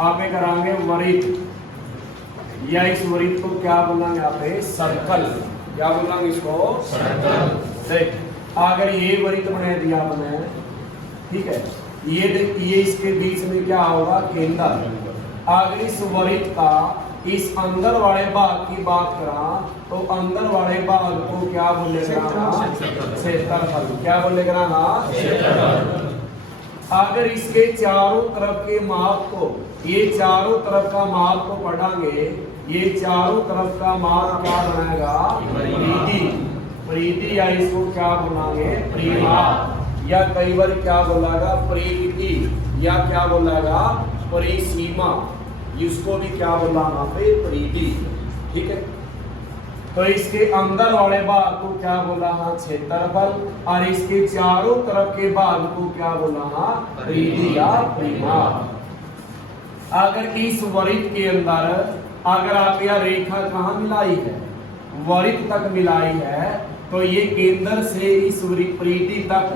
आप कराएंगे वृत्त, या इस वृत्त को क्या बोलेंगे यहाँ पे सर्कल। क्या बोलेंगे इसको सर्कल। देख अगर ये वृत्त बना दिया आपने, ठीक है, ये इसके बीच में क्या होगा केंद्र। अगर इस वृत्त का इस अंदर वाले भाग की बात करा तो अंदर वाले भाग को क्या बोलेगा क्षेत्रफल। क्या बोलेगा ना क्षेत्रफल। अगर इसके चारों तरफ के माप को, ये चारों तरफ का माप को पढ़ांगे, ये चारों तरफ का माप क्या बनाएगा परिधि। परिधि या इसको क्या बोलेंगे परिमाप, या कई बार क्या बोलेगा परिधि, या क्या बोलेगा परिसीमा, इसको भी क्या बोलना पे परिधि। ठीक है, तो इसके अंदर वाले भाग को क्या बोला क्षेत्रफल, और इसके चारों तरफ के भाग को क्या बोला परिधि या परिमाप। अगर इस वृत्त के अंदर अगर आप यह रेखा कहाँ मिलाई है, वृत्त तक मिलाई है, तो ये केंद्र से इस परिधि तक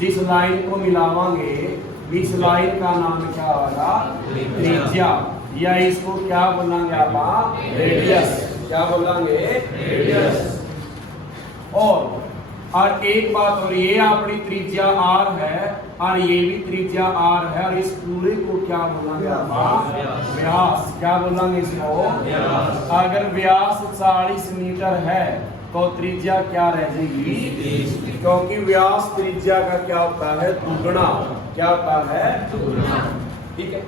जिस लाइन को मिलावांगे, इस लाइन का नाम क्या होगा त्रिज्या, या इसको क्या बोलेंगे आप रेडियस। क्या बोलेंगे रेडियस। और एक बात और, ये अपनी त्रिज्या r है और ये भी त्रिज्या r है, और इस पूरे को क्या बोलेंगे आप व्यास। क्या बोलेंगे इसको व्यास। अगर व्यास 40 मीटर है तो त्रिज्या क्या रह जाएगी, क्योंकि व्यास त्रिज्या का क्या होता है दुगुना। क्या होता है दुगुना। ठीक है,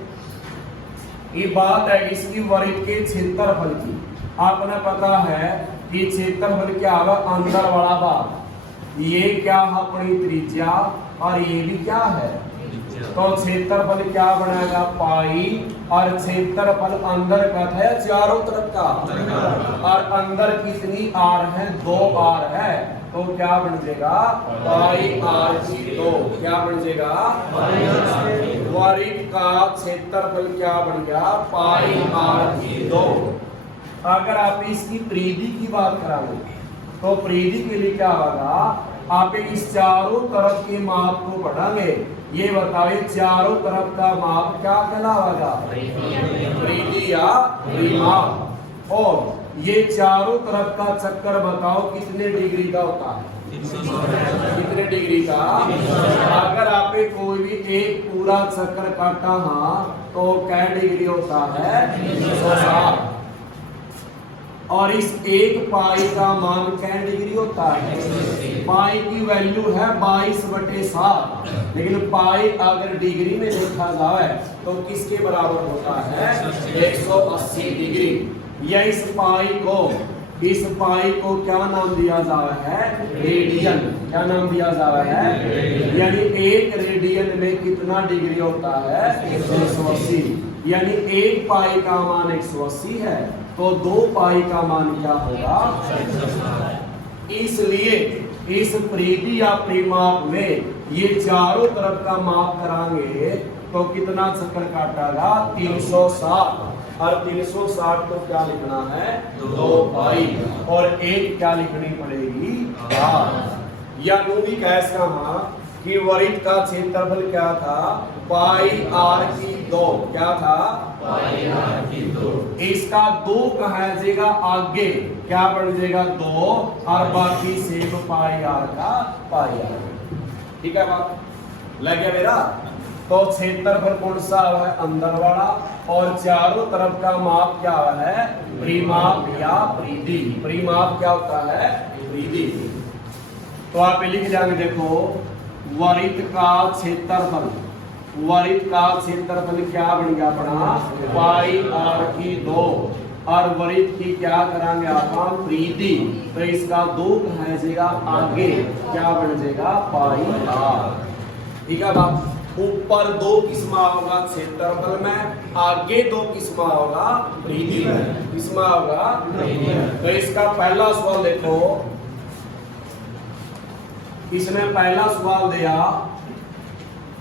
ये बात है इसकी वृत्त के क्षेत्रफल की। आपने पता है कि क्षेत्रफल क्या होगा अंदर वाला भाग, ये क्या है अपनी त्रिज्या और ये भी क्या है, तो क्षेत्रफल क्या बनेगा पाई, और क्षेत्रफल अंदर का है चारों तरफ का, और अंदर कितनी आर है 2 आर है, तो क्या बन जाएगा पाई आर की 2। क्या बन जाएगा वृत्त का क्षेत्रफल क्या बन गया पाई आर की 2। अगर आप इसकी परिधि की बात कराओगे तो परिधि के लिए क्या होगा, आप इस चारों तरफ के माप को बढ़ाएंगे। ये बताइए चारों तरफ का माप क्या कहलाएगा परिधि या परिमाप। और ये चारों तरफ का चक्कर बताओ कितने डिग्री का होता है, कितने डिग्री का। अगर आप कोई भी एक पूरा चक्कर काटा तो क्या डिग्री होता है 160, और इस एक पाई का मान क्या डिग्री होता है, पाई की वैल्यू है 22/7, लेकिन पाई अगर डिग्री में देखा जाए तो किसके बराबर होता है 180 डिग्री। या इस पाई को क्या नाम दिया जा रहा है रेडियन। क्या नाम दिया जा रहा है, यानी एक रेडियन में कितना डिग्री होता है 180, यानी एक पाई का मान 180 है तो 2 पाई का मान क्या होगा। इसलिए इस परिधि या परिमाप में ये चारों तरफ का माप कराएंगे तो कितना चक्कर काटेगा 360, और 360 को क्या लिखना है 2 पाई, और एक क्या लिखनी पड़ेगी r। या भी कैसा कि वृत्त का क्षेत्रफल क्या था पाई आर की 2। क्या था पाई आर की 2। इसका 2 कहा जाएगा आगे, क्या बन जाएगा 2, और बाकी सेम पाई आर का पाई आर। ठीक है बात लग गया मेरा। तो क्षेत्रफल कौन सा है अंदर वाला, और चारों तरफ का माप क्या है परिमाप या परिधि। परिमाप क्या होता है परिधि। तो आप लिख जाएंगे देखो वृत्त का क्षेत्रफल, वृत्त का क्षेत्रफल क्या बन गया अपना पाई आर की 2, और वृत्त की क्या कराएंगे आप परिधि, तो इसका 2 कहा जाएगा आगे, क्या बन जाएगा पाई आर। ठीक है बात। ऊपर 2 किस्मा होगा क्षेत्रफल में, आगे 2 किस्मा होगा परिधि में। किस्मा होगा तो इसका पहला सवाल देखो, इसने पहला सवाल दिया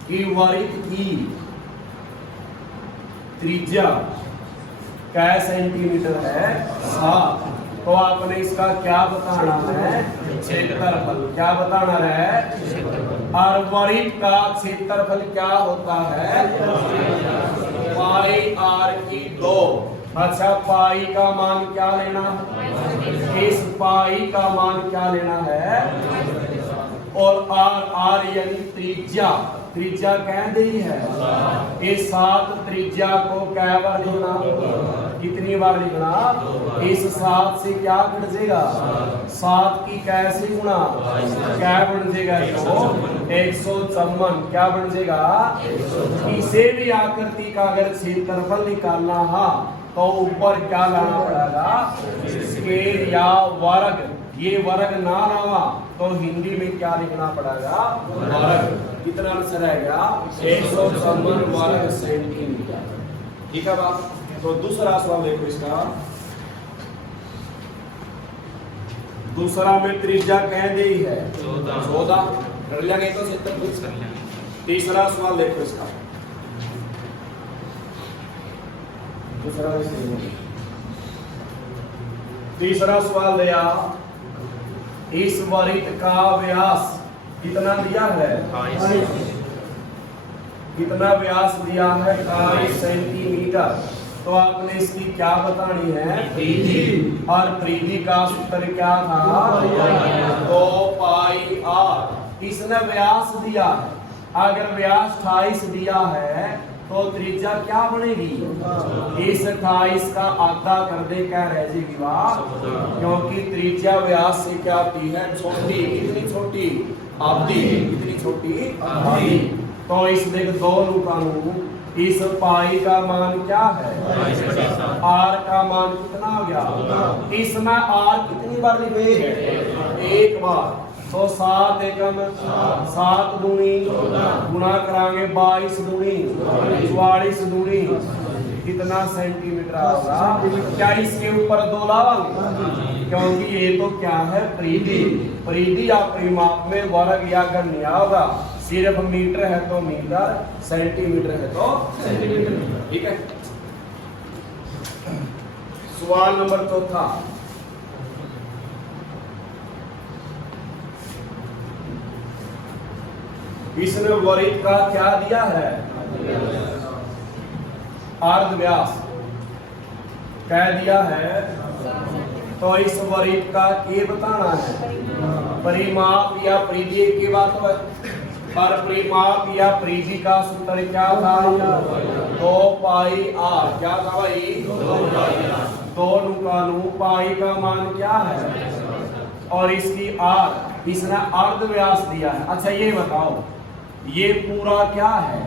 कि वृत्त की त्रिज्या क्या सेंटीमीटर है 7, तो आपने इसका क्या बताना है क्षेत्रफल। क्या बताना है, और वृत्त का क्षेत्रफल क्या होता है पाई पाई आर की 2। अच्छा पाई का मान क्या लेना है? इस पाई का मान क्या लेना है? और आर यानी त्रिज्या, त्रिज्या कह दी है। इस 7 त्रिज्या को क्या बार लिखना? कितनी बार लिखना? इस 7 से क्या कट जाएगा? 7 की कैसे गुणा? क्या बन जाएगा? तो 154 क्या बन जाएगा? किसी भी आकृति का अगर क्षेत्रफल निकालना है तो ऊपर क्या लाना पड़ेगा? स्क्वायर या वर्ग। ये वर्ग ना लावा तो हिंदी में क्या लिखना पड़ेगा? वर्ग। कितना आंसर आएगा? 154 वर्ग सेंटीमीटर। ठीक है बात। तो दूसरा सवाल देखो इसका। दूसरा में त्रिज्या कह दी है 14 कर लेंगे तो 70। तीसरा सवाल देखो इसका। तीसरा सवाल दिया, इस वृत्त का व्यास कितना दिया है? कितना व्यास दिया है? 22 सेंटीमीटर। तो आपने इसकी क्या बतानी है? परिधि। और परिधि का सूत्र क्या था? 2 पाई आर। इसने व्यास दिया है। अगर व्यास 28 दिया है तो त्रिज्या क्या बनेगी? इस 28 का आधा कर दे, क्या रह जाएगी? क्योंकि त्रिज्या व्यास से क्या आती है? छोटी। कितनी छोटी? आधी। कितनी छोटी? आधी। तो इस देख दोनों कानून, इस पाई का मान क्या है? आर का मान कितना हो गया? इसमें आर कितनी बार लिखेंगे? एक बार। तो 7 एकम 7 दूनी गुणा करांगे 22 दूनी 44 दूनी कितना सेंटीमीटर होगा? क्या इसके ऊपर 2 लावांगे? क्योंकि ये तो क्या है? परिधि। परिधि या परिमाप में वर्ग या गण्य होगा। सिर्फ मीटर है तो मीटर, सेंटीमीटर है तो सेंटीमीटर। ठीक है। सवाल नंबर 4। इसने वृत्त का क्या दिया है? अर्ध व्यास क्या दिया है? तो इस वृत्त का ये बताना है। परिमाप या परिधि की बात है। पर परिमाप या परिधि का सूत्र क्या था? 2 पाई आर। क्या था भाई? 2 पाई आर। दोनों कानू पाई का मान क्या है? और इसकी आर, इसने अर्ध व्यास दिया है। अच्छा ये बताओ, ये पूरा क्या है?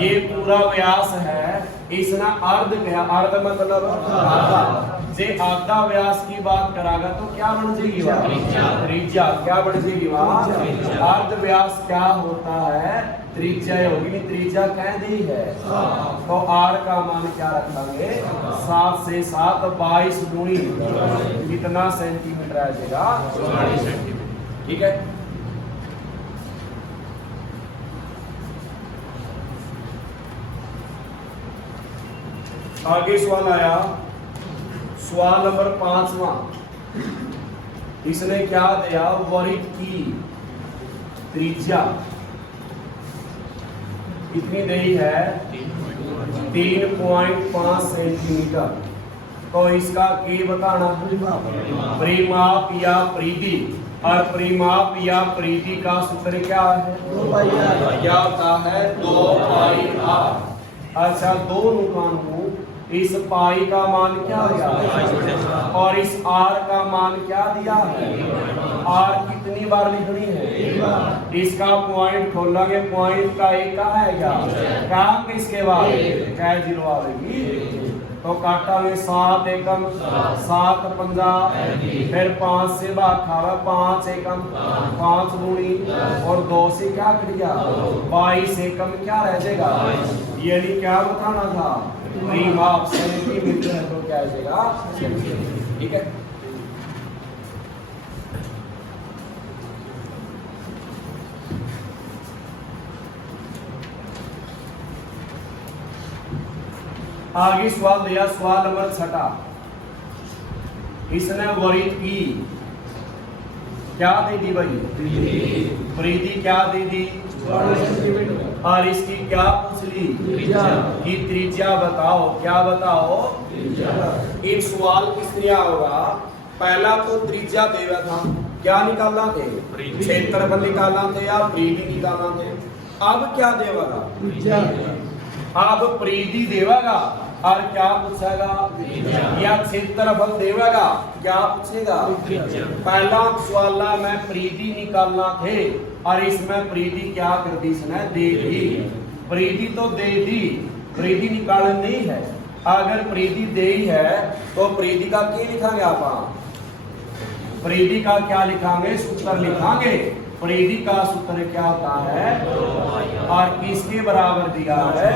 ये पूरा व्यास है। इसने अर्ध क्या? अर्ध मतलब आधा। जे आधा व्यास की बात करागा तो क्या बन जाएगी? त्रिज्या। क्या बन जाएगी? अर्ध व्यास क्या होता है? त्रिज्या होगी। त्रिज्या कह दी है। तो आर का मान क्या रखेंगे? 7 से 7 22 दूनी कितना सेंटीमीटर आ जाएगा? ठीक है। आगे सवाल आया, सवाल नंबर 5वां। इसने क्या दिया? वृत्त की त्रिज्या कितनी दी है? 3.5 सेंटीमीटर। तो इसका की बताना? परिमाप या परिधि। और परिमाप या परिधि का सूत्र क्या है? क्या होता है? 2 पाई आर। अच्छा दोनों कानून, इस पाई का मान क्या दिया और इस आर का मान क्या दिया है? आर कितनी बार लिखनी है? इसका पॉइंट खोलोगे, पॉइंट का एक का है क्या इसके बाद क्या 0 आएगी। तो काटा में 7 एकम 7 पंजा, फिर 5 से भाग खावा 5 एकम 5 दूनी और 2 से क्या कट गया? 22 एकम क्या रह जाएगा? यानी क्या बताना था? परिमाप सेंटीमीटर है तो क्या आ जाएगा? ठीक है। आगे सवाल दिया, सवाल नंबर 6। इसने वृत्त की क्या दे दी भाई? परिधि क्या दे दी? और इसकी क्या पूछ ली कि त्रिज्या बताओ। क्या बताओ? एक सवाल किस तरह होगा? पहला तो त्रिज्या देगा था, क्या निकालना थे? क्षेत्रफल निकालना थे या परिधि निकालना थे। अब क्या देगा? अब परिधि देगा और क्या पूछेगा? या क्षेत्रफल देगा, क्या पूछेगा? पहला सवाल में परिधि निकालना थे और इसमें परिधि क्या कर दी? इसने दे दी। परिधि तो दे दी, परिधि निकालनी है। अगर परिधि दे ही है तो परिधि का क्या लिखांगे आप? परिधि का क्या लिखांगे? सूत्र लिखांगे। परिधि का सूत्र क्या होता है और किसके बराबर दिया है?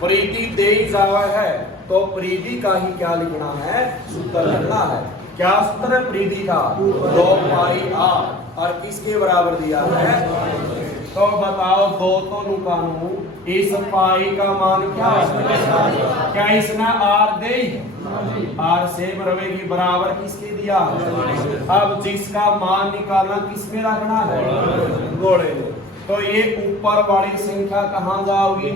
परिधि दे जावा है तो परिधि का ही क्या लिखना है? सूत्र लिखना है। क्या सूत्र है परिधि का? 2 पाई r और किसके बराबर दिया है? तो बताओ 2 तो नुकानू इस पाई का मान क्या है? क्या इसने r दे? r से बराबर की बराबर किसके दिया है? अब जिसका मान निकालना किसमें रखना है? गोले में। तो ये ऊपर वाली संख्या कहाँ जाओगी?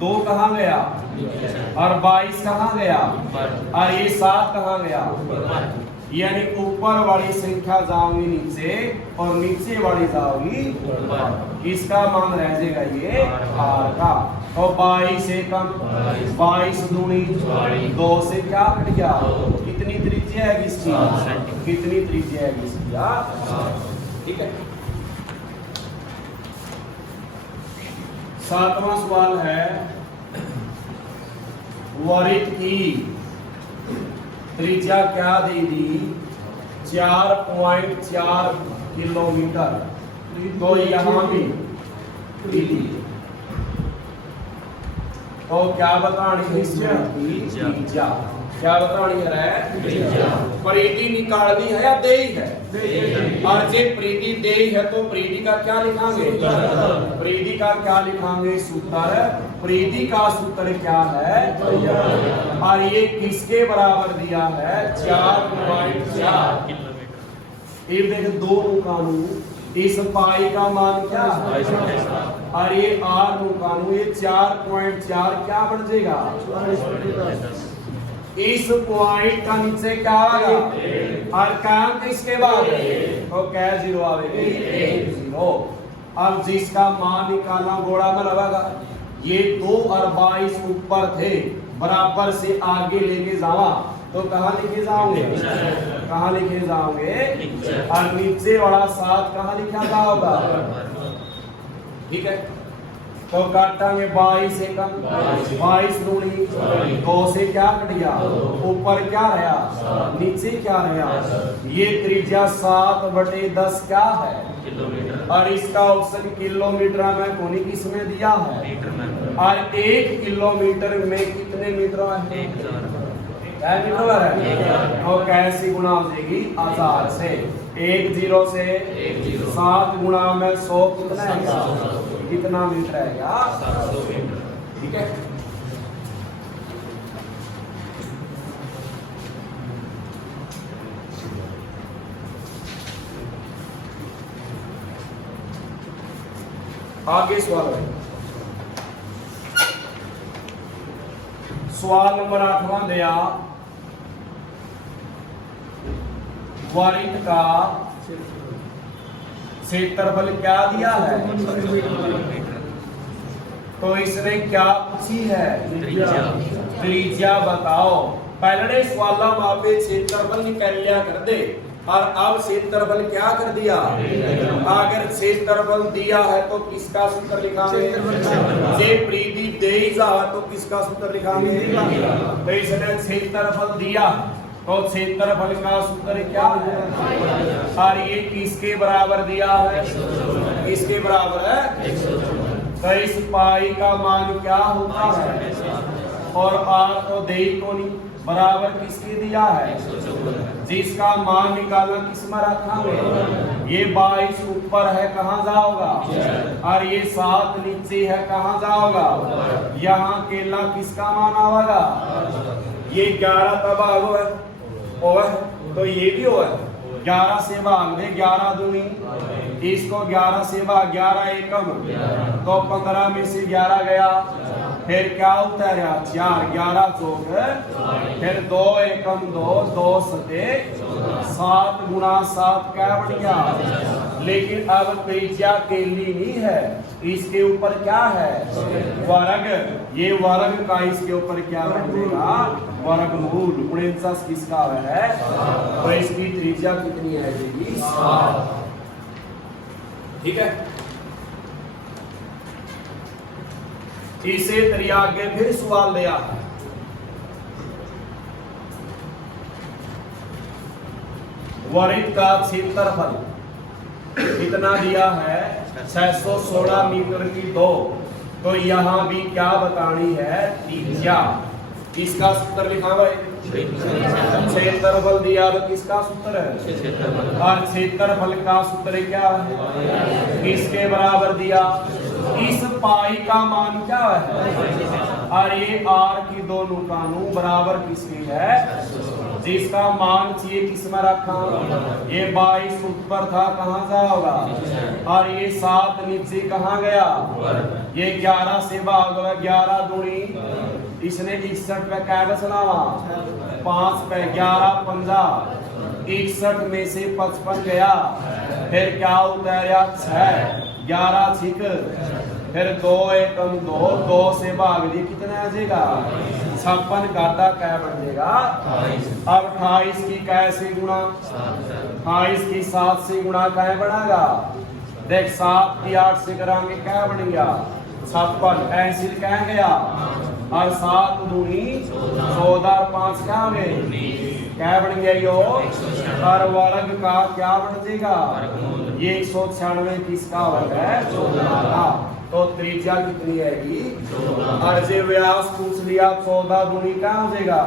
2 कहाँ गया और 22 कहाँ गया और ये 7 कहाँ गया? यानी ऊपर वाली संख्या जाओगी नीचे और नीचे वाली जाओगी ऊपर। इसका मान रह जाएगा ये r का। और 22 से कम 22 दूनी 2 से क्या कट गया? कितनी त्रिज्या है इसकी? कितनी त्रिज्या है इसकी? ठीक है। 7वां सवाल है वृत्त की त्रिज्या क्या दे दी? 4.4 किलोमीटर। तो यहां भी दी दी। तो क्या बतानी है इसमें? त्रिज्या। क्या बतानी है? परिधि निकालनी है या दे ही है? और जे परिधि दे ही है तो परिधि का क्या लिखांगे? परिधि का क्या लिखांगे? सूत्र। परिधि का सूत्र क्या है? और ये किसके बराबर दिया है? 4.4। ये देख 2 नुकानू इस पाई का मान क्या है? और ये r नुकानू ये 4.4 क्या बन जाएगा? इस पॉइंट का नीचे क्या आएगा? और काम किसके बाद? तो क्या 0 आएगी? 0। अब जिसका मान निकालना गोड़ा में लगेगा। ये 2 और 22 ऊपर थे, बराबर से आगे लेके जावा तो कहाँ लेके जाओगे? कहाँ लेके जाओगे? और नीचे वाला 7 कहाँ लिखा जाओगा? ठीक है। तो काटांगे 22 से कम 22 दूनी 2 से क्या कट गया? ऊपर क्या रहा? नीचे क्या रहा? ये त्रिज्या 7/10 क्या है? और इसका ऑप्शन किलोमीटर में कोनी किसमें दिया है? और 1 किलोमीटर में कितने मीटर है? मीटर है। तो कैसी गुणा हो जाएगी? 1000 से। 1 0 से 7 गुणा में 100 कितना है? कितना मीटर आएगा? 700 मीटर। ठीक है। आगे सवाल है। सवाल नंबर 8वां दिया वृत्त का क्षेत्रफल क्या दिया है? तो इसने क्या पूछी है? त्रिज्या बताओ। पहले सवाल में आपे क्षेत्रफल निकाल लिया कर दे और अब क्षेत्रफल क्या कर दिया? अगर क्षेत्रफल दिया है तो किसका सूत्र लिखांगे? जे परिधि दे जा तो किसका सूत्र लिखांगे? तो इसने क्षेत्रफल दिया तो क्षेत्रफल का सूत्र क्या है? और ये किसके बराबर दिया है? किसके बराबर है? तो इस पाई का मान क्या होता है? और r तो दे को नहीं बराबर किसके दिया है? जिसका मान निकालना किसमें रखेंगे? ये 22 ऊपर है, कहाँ जाओगा? और ये 7 नीचे है, कहाँ जाओगा? यहाँ केला किसका मान आवेगा? ये 11 तब आगो है तो ये भी हो है 11 से भाग दे, 11 दूनी, इसको 11 से भाग, 11 एकम, तो 15 में से 11 गया, फिर क्या उतारा 4, 11 चौक, फिर 2 एकम 2, 2 सते 7 गुणा 7 क्या बन गया। लेकिन अब त्रिज्या केली नहीं है, इसके ऊपर क्या है वर्ग, ये वर्ग का इसके ऊपर क्या बन जाएगा वर्गमूल। 49 किसका है, तो इसकी त्रिज्या कितनी है जी 7। ठीक है, इसे तरी आगे फिर सवाल दिया है, वृत्त का क्षेत्रफल कितना दिया है 616 मीटर की 2, तो यहाँ भी क्या बतानी है त्रिज्या। इसका सूत्र लिखा हुआ है, क्षेत्रफल दिया तो किसका सूत्र है, और क्षेत्रफल का सूत्र क्या है, किसके बराबर दिया, इस पाई का मान क्या है, और ये आर की दोनों कानून बराबर किसकी है, जिसका मान चाहिए किस में रखा, ये 22 ऊपर था कहाँ जाओगा, और ये 7 नीचे कहाँ गया, ये 11 से भाग होगा, 11 दूनी, इसने 61 पे क्या बसलावा 5 पे 11 50, 61 में से 55 गया, फिर क्या उतारा 6, 11 छिक, फिर 2 एकम 2, 2 से भाग दी कितना आ जाएगा 56, घाटा क्या बन जाएगा। अब 28 की कैसे गुणा, 28 की 7 से गुणा क्या बढ़ागा, देख 7 की 8 से कराएंगे क्या बन गया 56, ऐसे क्या गया, और 7 दूनी 14 और 5 क्या हो गए, क्या बन गया यो, और वर्ग का क्या बन जाएगा, ये 196 किसका वर्ग है, तो त्रिज्या कितनी आएगी, और जे व्यास पूछ लिया 14 दूनी क्या हो जाएगा,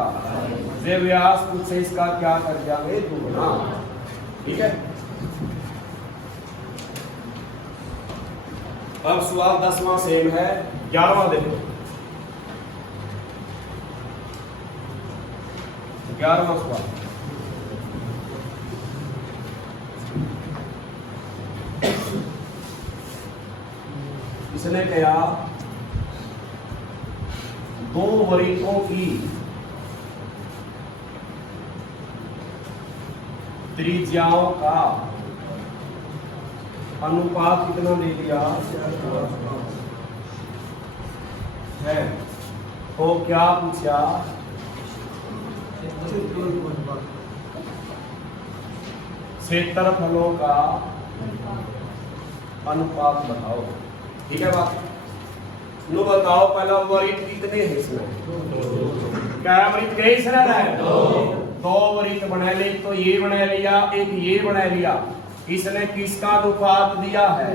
जे व्यास पूछे इसका क्या कर जाएंगे दुगना। ठीक है, अब सवाल 10वां सेम है, 11वां देखो, 11वां सवाल, इसने कहा 2 वृत्तों की त्रिज्याओं का अनुपात कितना दे दिया है, तो क्या पूछा, क्षेत्रफलों का अनुपात बताओ। ठीक है बात, लो बताओ पहला वृत्त कितने हैं इसमें, क्या वृत्त कई इसमें है, 2 वृत्त बना ले, तो ये बना लिया, एक ये बना लिया, इसने किसका अनुपात दिया है,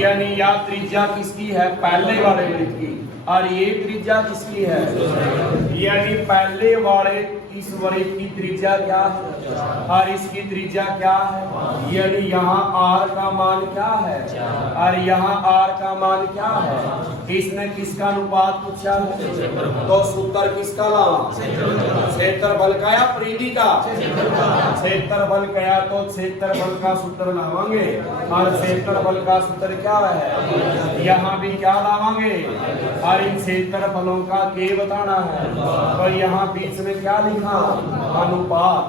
यानी या त्रिज्या किसकी है पहले वाले वृत्त की, और ये त्रिज्या किसकी है, यानी पहले वाले इस वृत्त की त्रिज्या क्या है, और इसकी त्रिज्या क्या है, यानी यहाँ r का मान क्या है, और यहाँ r का मान क्या है, इसने किसका अनुपात पूछा है, तो सूत्र किसका लावा, क्षेत्रफल का या परिधि का, क्षेत्रफल का या तो क्षेत्रफल का सूत्र लावांगे, और क्षेत्रफल का सूत्र क्या है, यहाँ भी क्या लावांगे, और इन क्षेत्रफलों का के बताना है, तो यहाँ बीच में क्या लिखा अनुपात,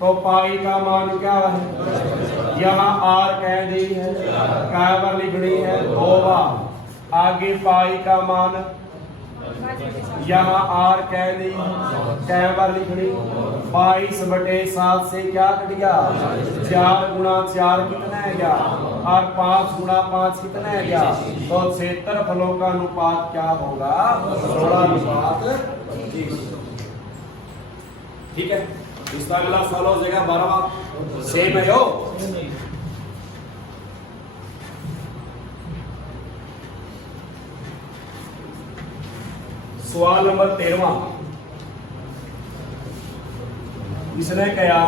तो पाई का मान क्या है, यहाँ आर कह दी है, क्या बार लिखनी है 2 बार, आगे पाई का मान यहाँ आर कह दी, क्या बार लिखनी 22/7 से क्या कट गया 4 गुणा 4 कितना है क्या, और 5 गुणा 5 कितना है क्या, तो क्षेत्रफलों का अनुपात क्या होगा 16:30। ठीक है, इसका अगला सवाल हो जाएगा 12वां, सेम है यो, सवाल नंबर 13वां, इसने कहा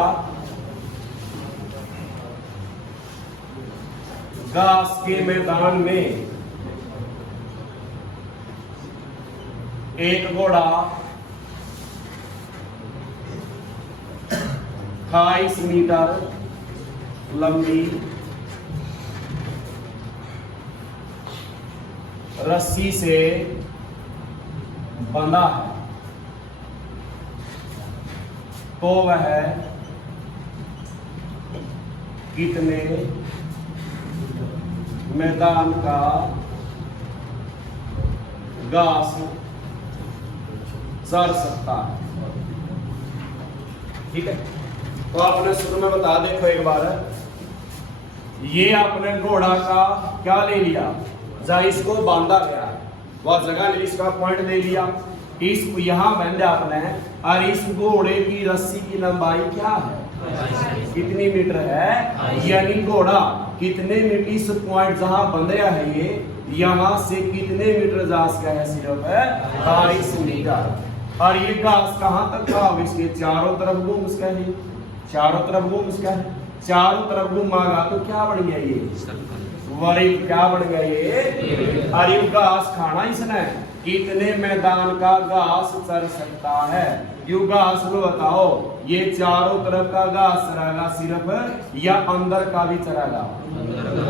घास के मैदान में एक घोड़ा 28 मीटर लंबी रस्सी से बंधा है तो वह कितने मैदान का घास चर सकता है। ठीक है, तो आपने शुरू में बता देखो एक बार, ये आपने घोड़ा का क्या ले लिया, जहां इसको बांधा गया है वह जगह ले, इसका पॉइंट ले लिया, इस यहां बांधा आपने, और इस घोड़े की रस्सी की लंबाई क्या है, कितनी मीटर है, यानी घोड़ा कितने मीटर, इस पॉइंट जहां बंधा है ये, यहां से कितने मीटर घास का है, सिर्फ 22 मीटर। और ये घास कहां तक था, इसके चारों तरफ घूम उसका है, चारों तरफ घूम उसका है, चारों तरफ घूमागा तो क्या बन गया ये, वही क्या बन गया ये, और ये घास खाना इसने कितने मैदान का घास चर सकता है, यू घास को बताओ, ये चारों तरफ का घास चरागा सिर्फ, या अंदर का भी चरागा,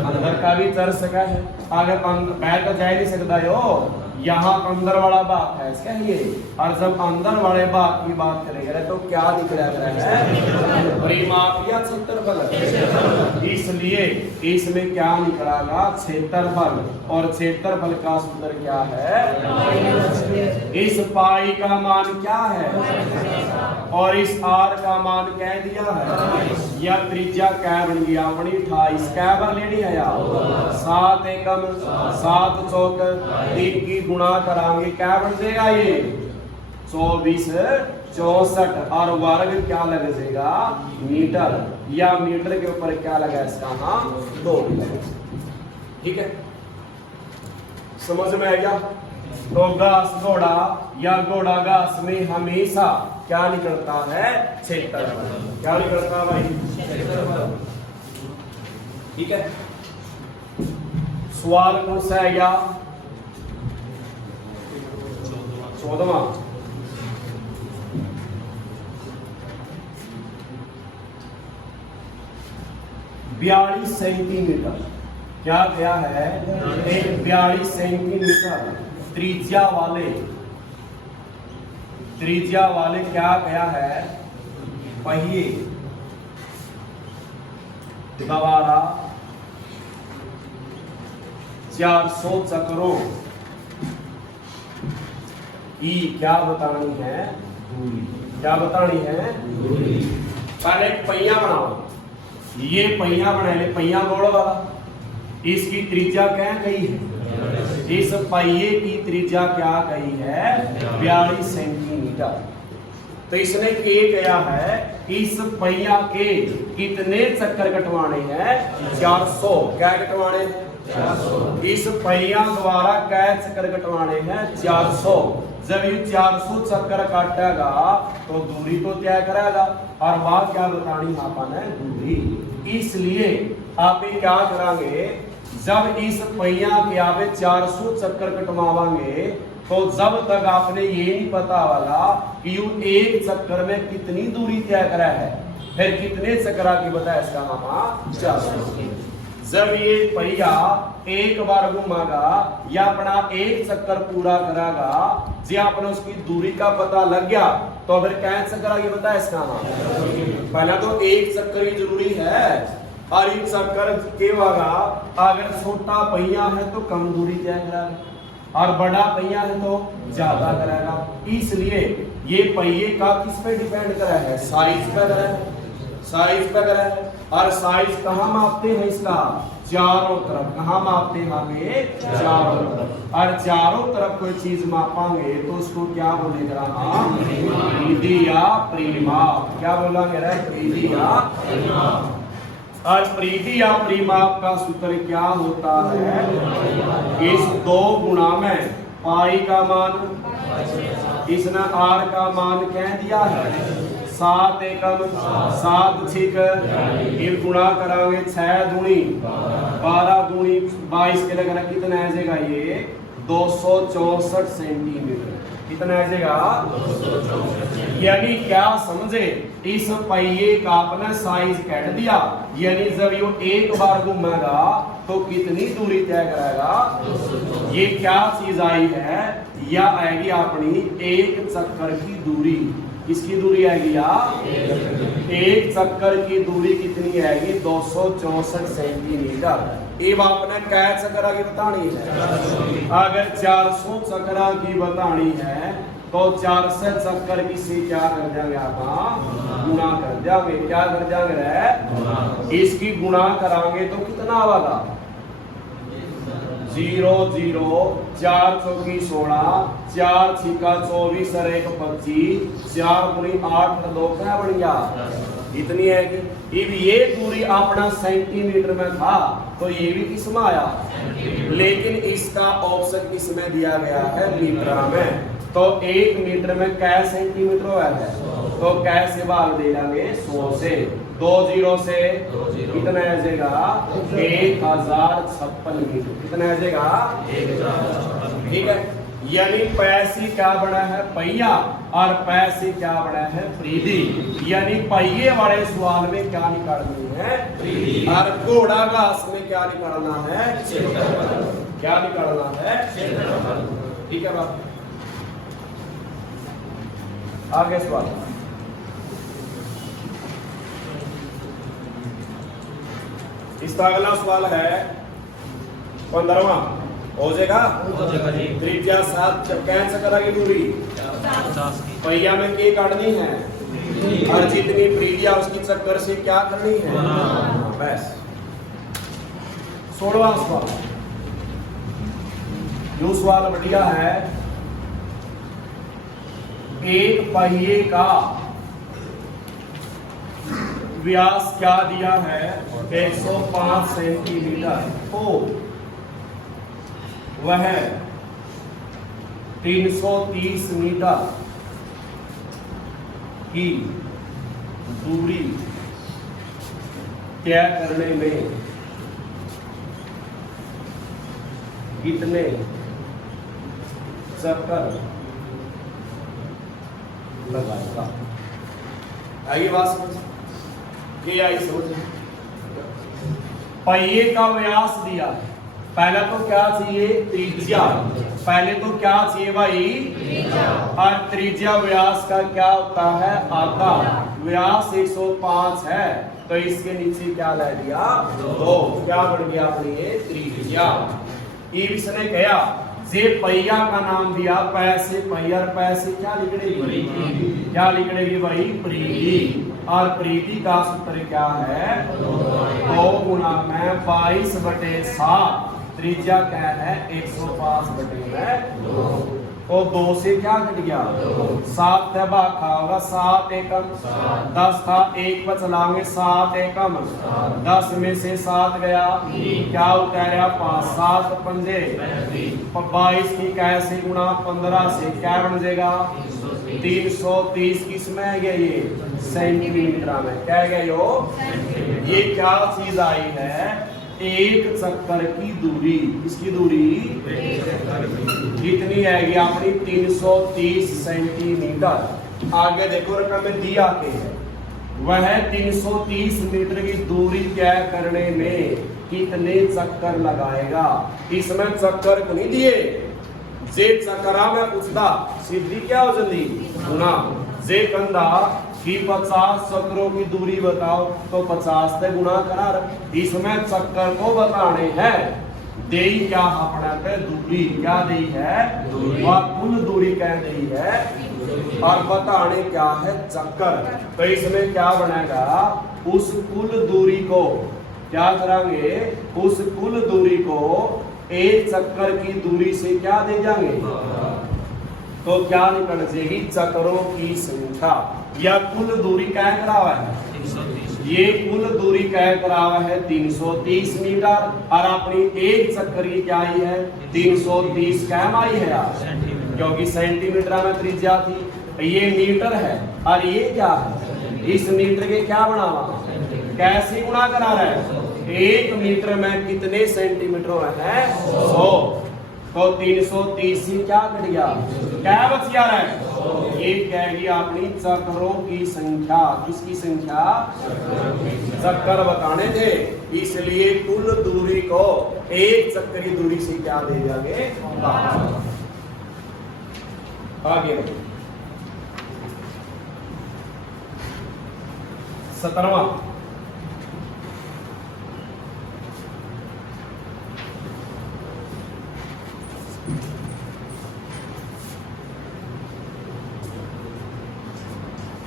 अंदर का भी चर सका है, अगर बाहर का जा नहीं सकता हो, यहाँ अंदर वाला भाग है इसका ये, और जब अंदर वाले भाग की बात करेंगे तो क्या निकला है, परिमाप या क्षेत्रफल, इसलिए इसमें क्या निकलेगा, क्षेत्रफल, और क्षेत्रफल का सूत्र क्या है, इस पाई का मान क्या है, और इस आर का मान कह दिया है, या त्रिज्या क्या बन गया अपनी 28, क्या बार लेनी है यार, 7 एकम 7 चौक 3 की गुणा कराएंगे क्या बन जाएगा ये 24 64, और वर्ग क्या लग जाएगा मीटर, या मीटर के ऊपर क्या लगा इसका हाँ 2 मीटर। ठीक है, समझ में आ गया। तो घास घोड़ा या घोड़ा घास में हमेशा क्या निकलता है, क्षेत्रफल, क्या निकलता है भाई, क्षेत्रफल। ठीक है, सवाल कौन सा है, या 14वां, बयालीस सेंटीमीटर, क्या क्या है, एक 42 सेंटीमीटर त्रिज्या वाले क्या क्या है, पहिए द्वारा 400 चक्रों की क्या बतानी है, दूरी, क्या बतानी है, दूरी। पहले एक पहिया बनाओ, ये पहिया बना ले, पहिया गोल वाला, इसकी त्रिज्या क्या कही है, इस पहिए की त्रिज्या क्या कही है, 42 सेंटीमीटर। तो इसने ये कहा है इस पहिया के कितने चक्कर कटवाने हैं, 400, क्या कटवाने, 400। इस पहिया द्वारा क्या चक्कर कटवाने हैं, 400। जब ये 400 चक्कर काटेगा तो दूरी तो तय करेगा, और वह क्या बतानी अपन है, दूरी। इसलिए आप क्या करांगे, जब इस पहिया के आवे 400 चक्कर कटवावांगे तो जब तक आपने ये नहीं पता वाला कि यू एक चक्कर में कितनी दूरी तय करा है, फिर कितने चक्कर की बताया इसका नाम 400। जब ये पहिया एक बार घुमागा या अपना एक चक्कर पूरा करागा, जी आपने उसकी दूरी का पता लग गया तो फिर क्या चक्कर आगे बताया इसका नाम, पहला तो एक चक्कर ही जरूरी है, और एक चक्कर के वागा अगर छोटा पहिया है तो कम दूरी तय कराएगा और बड़ा पहिया है तो ज्यादा कराएगा। इसलिए ये पहिए का किस पे डिपेंड करा है, साइज पे करा है, साइज पे करा है। और साइज कहाँ मापते हैं इसका, चारों तरफ, कहाँ मापते हैं आगे, चारों तरफ। और चारों तरफ कोई चीज मापांगे तो उसको क्या बोलेगा, परिधि या परिमाप, क्या बोलेंगे रे, परिधि या परिमाप। आज परिधि या परिमाप का सूत्र क्या होता है, इस 2 गुणा में पाई का मान, इसने आर का मान कह दिया है 7 एकम 7 छिक फिर गुणा करांगे 6 दूनी 12 दूनी 22 के लगना कितना आ जाएगा ये 264 सेंटीमीटर। कितना आ जाएगा यानी क्या समझे इस पहिए का अपना साइज काट दिया यानी जब ये एक बार घूमेगा तो कितनी दूरी तय कराएगा। ये क्या चीज आई है या आएगी अपनी एक चक्कर की दूरी। किसकी दूरी आएगी या एक चक्कर की दूरी कितनी आएगी 264 सेंटीमीटर। ये आपने कै चक्कर की बतानी है। अगर 400 चक्कर की बतानी है तो 400 चक्कर की से क्या कर देंगे आप गुणा कर देंगे। क्या कर देंगे इसकी गुणा करांगे तो कितना आएगा 0 0 4 चौकी 16 4 छिका 24 और 1 25 4 दूनी 8 2 क्या बन गया इतनी है कि ये दूरी अपना सेंटीमीटर में था तो ये भी किस में आया लेकिन इसका ऑप्शन किसमें दिया गया है मीटर में। तो 1 मीटर में कै सेंटीमीटर है तो कैसे भाग दे देंगे 100 से 2 0 से कितना आ जाएगा 1056 मीटर। कितना आ जाएगा ठीक है। यानी पैसे क्या बना है पहिया और पैसे क्या बना है प्रीति। यानी पहिए वाले सवाल में क्या निकालनी है प्रीति और घोड़ा घास में क्या निकालना है क्या निकालना है। ठीक है बात। आगे सवाल इसका अगला सवाल है 15वां हो जाएगा जी। त्रिज्या 7 कैसे करेगी दूरी पहिया में के काटनी है और जितनी त्रिज्या उसकी चक्कर से क्या करनी है बस। 16वां सवाल जो सवाल बढ़िया है एक पहिए का व्यास क्या दिया है 105 सेंटीमीटर तो वह 330 मीटर की दूरी तय करने में कितने चक्कर लगाएगा। आइए बात समझ ये आई समझ। पहिए का व्यास दिया पहला तो क्या चाहिए त्रिज्या। पहले तो क्या चाहिए भाई और त्रिज्या व्यास का क्या होता है आधा। व्यास 105 है तो इसके नीचे क्या ले दिया 2 क्या बन गया अपनी ये त्रिज्या। इसने कहा जे पहिया का नाम दिया पैसे पहिया पैसे क्या लिखड़ेगी क्या लिखड़ेगी भाई प्रीति और प्रीति का सूत्र क्या है 2 गुणा में 22/7 त्रिज्या क्या है 105/2 तो 2 से क्या कट गया 7 तबा खाओगा 7 एकम 10 था 1 पर चलाएंगे 7 एकम 10 में से 7 गया क्या उतारा 5 7 पंजे 22 की कैसे गुणा 15 से क्या बन जाएगा 330 किसमें है ये सेंटीमीटर में क्या गया ये क्या चीज आई है एक चक्कर की दूरी। इसकी दूरी कितनी आएगी अपनी 330 सेंटीमीटर। आगे देखो रकम में दिया के है वह 330 मीटर की दूरी तय करने में कितने चक्कर लगाएगा। इसमें चक्कर को नहीं दिए जे चक्करा में पूछता सीधी क्या हो जल्दी गुना जे कंधा कि 50 चक्रों की दूरी बताओ तो 50 से गुणा करा। इसमें चक्कर को बताने हैं दे क्या अपने पे दूरी क्या दी है वह कुल दूरी कह दी है और बताने क्या है चक्कर। तो इसमें क्या बनेगा उस कुल दूरी को क्या करांगे उस कुल दूरी को एक चक्कर की दूरी से क्या दे जाएंगे तो क्या निकल जाएगी चक्रों की संख्या या कुल दूरी क्या करावा है ये कुल दूरी क्या करावा है 330 मीटर और अपनी एक चक्कर की क्या आई है 330 कैम आई है यार क्योंकि सेंटीमीटर में त्रिज्या थी ये मीटर है और ये क्या है इस मीटर के क्या बनावा, कैसे गुणा करा रहा है, 1 मीटर में कितने सेंटीमीटर है 100, तो 330 से क्या कट गया, क्या बच जा रहा है, ये कहेगी अपनी चक्रों की संख्या, किसकी संख्या, चक्कर बताने थे, इसलिए कुल दूरी को एक चक्कर की दूरी से क्या दे जाएंगे, आगे 17वां,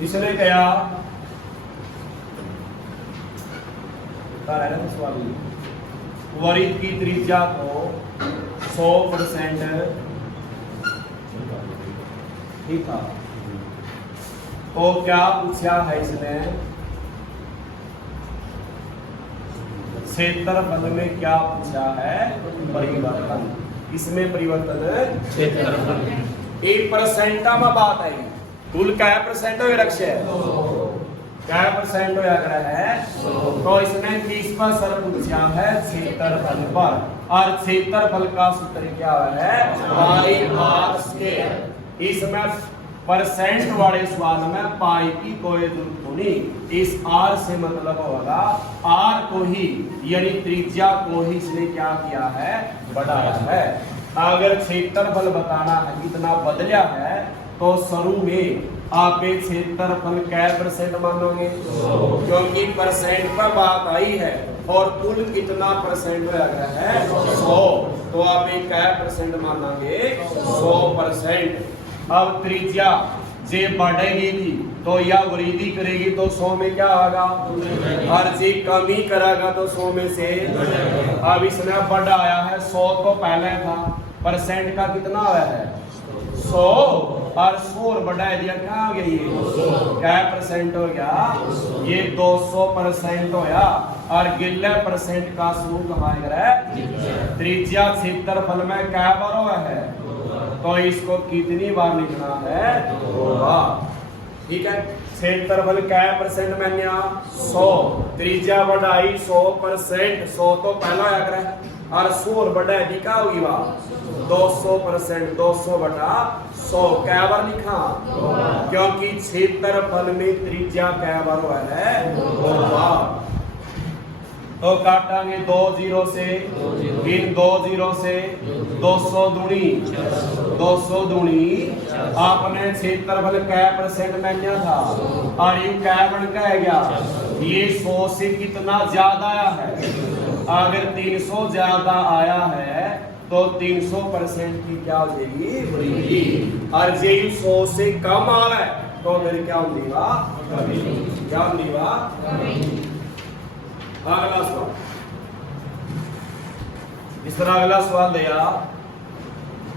इसने कहा वरित की त्रिज्या को 100% ठीक था, तो क्या पूछा है इसने, क्षेत्रफल में क्या पूछा है, परिवर्तन, इसमें परिवर्तन क्षेत्रफल, 1% में बात आई, कुल क्या परसेंट हो रक्षा है, क्या परसेंट होया कर है, तो इसने 30% पूछा है क्षेत्रफल पर, और क्षेत्रफल का सूत्र क्या है, पाई आर स्क्वायर, इसमें परसेंट वाले सवाल में पाई की कोई जरूरत नहीं, इस आर से मतलब होगा आर को ही, यानी त्रिज्या को ही इसने क्या किया है, बढ़ाया है। अगर क्षेत्रफल बताना है कितना बदला है, तो शुरू में आप एक क्षेत्रफल क्या परसेंट मानोगे, क्योंकि परसेंट पर बात आई है, और कुल कितना परसेंट है 100, तो आप एक क्या परसेंट मानोगे 100%। अब त्रिज्या जे बढ़ेगी थी तो या वृद्धि करेगी तो 100 में क्या आएगा, और जे कमी करेगा तो 100 में से, अब इसने बढ़ा आया है 100 तो पहले था, परसेंट का कितना आया है 100, और 100 बढ़ा दिया क्या आ गया, ये क्या परसेंट हो गया, ये 200% होया, और गिल्ले परसेंट का सूत्र हमारा त्रिज्या क्षेत्रफल में क्या बार हुआ है, तो इसको कितनी बार लिखना है, 2 बार, ठीक है। क्षेत्रफल क्या परसेंट में 100, त्रिज्या बढ़ाई 100%, 100 तो पहला आया है, और 100 बढ़ा दी क्या होगी बात 200%, 200 बटा 100 क्या बार लिखा, क्योंकि क्षेत्रफल में त्रिज्या क्या बार हुआ है 2 बार, तो काटांगे 2 0 से, फिर 2 0 से 200 दूनी, 200 दूनी आपने क्षेत्रफल क्या परसेंट में क्या था, और ये क्या बन के आ गया, ये 100 से कितना ज्यादा आया है, अगर 300 ज्यादा आया है तो 300% की क्या हो जाएगी वृद्धि, और जे 100 से कम आ रहा है तो फिर क्या होगा, क्या होगा। अगला सवाल, इस तरह अगला सवाल दिया,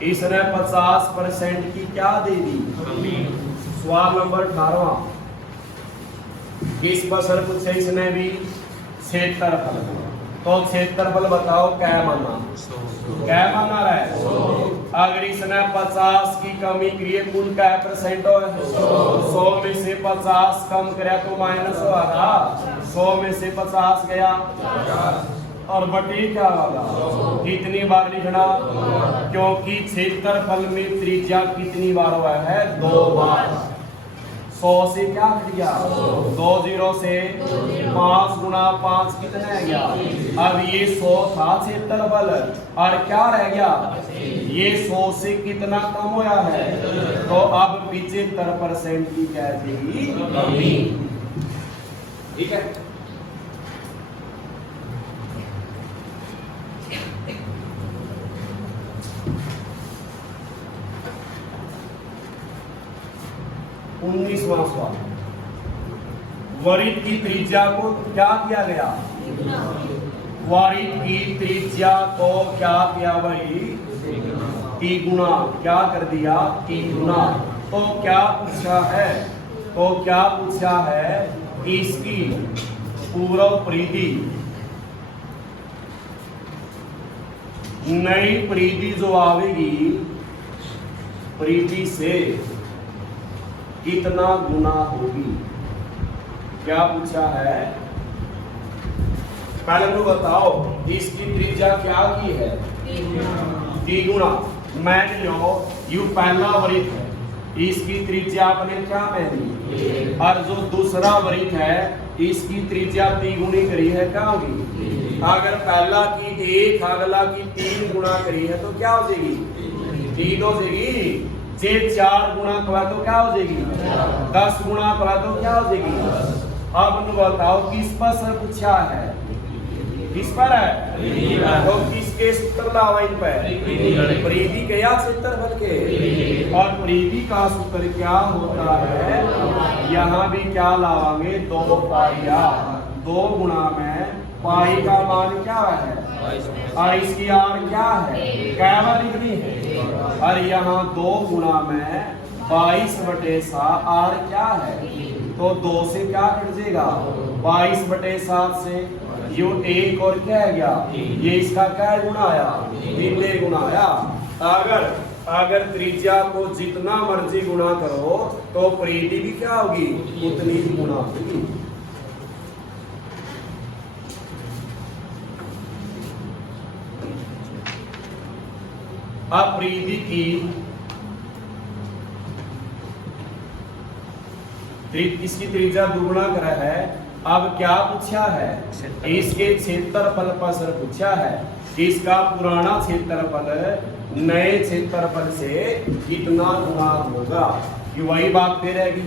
इसने 50% की क्या दे दी, सवाल नंबर 18, किस पर सर पूछे इसने भी क्षेत्रफल, तो क्षेत्रफल बताओ क्या माना, क्या माना रहा है, अगर इसने 50 की कमी करिए कुल क्या परसेंट हो, 100 में से 50 कम करे तो माइनस होगा, 100 में से 50 गया, और बटे क्या होगा, कितनी बार लिखना, क्योंकि क्षेत्रफल में त्रिज्या कितनी बार हुआ है 2 बार, 100 से क्या कट गया 2 0 से 5 गुना 5 कितना है गया, अब ये 100 था क्षेत्रफल, और क्या रह गया, ये 100 से कितना कम होया है, तो अब 75% की क्या देगी कमी, ठीक है। उन्नीसवां सवाल, वरित की त्रिज्या को क्या किया गया, वरित की त्रिज्या को क्या किया भाई, की गुना, क्या कर दिया की गुना, तो क्या पूछा है, तो क्या पूछा है, इसकी पूर्व परिधि, नई परिधि जो आवेगी परिधि से कितना गुना होगी, क्या पूछा है, पहले तो बताओ इसकी त्रिज्या क्या की है, द्विगुणा। मान लो यू पहला वृत्त है, इसकी त्रिज्या आपने क्या मानी, और जो दूसरा वृत्त है इसकी त्रिज्या द्विगुणी करी है, क्या होगी। अगर पहला की 1 अगला की 3 गुणा करी है तो क्या हो जाएगी, 3 हो जाएगी। जे 4 गुणा करा तो क्या हो जाएगी, 10 गुणा करा तो क्या हो जाएगी। अब बताओ किस पर सर पूछा है, किस पर है, तो किसके सूत्र लावा इन पर, परिधि के या क्षेत्रफल के। और परिधि का सूत्र क्या होता है, यहाँ भी क्या लावांगे, 2 पाइया, 2 गुणा में पाई का मान क्या है, और इसकी आर क्या है, क्या लिखनी है। और यहाँ 2 गुणा में 22/7 आर क्या है, तो 2 से क्या कट जाएगा, 22/7 से यो 1 और क्या है गया, ये इसका क्या गुणा आया, 3 गुणा आया। अगर त्रिज्या को जितना मर्जी गुणा करो तो परिधि भी क्या होगी, उतनी ही गुणा होगी। अब परिधि की इसकी त्रिज्या दुगुना करा है। अब क्या पूछा है, इसके क्षेत्रफल पर सर पूछा है, इसका पुराना क्षेत्रफल नए क्षेत्रफल से कितना गुना होगा, कि वही बात फिर रहेगी।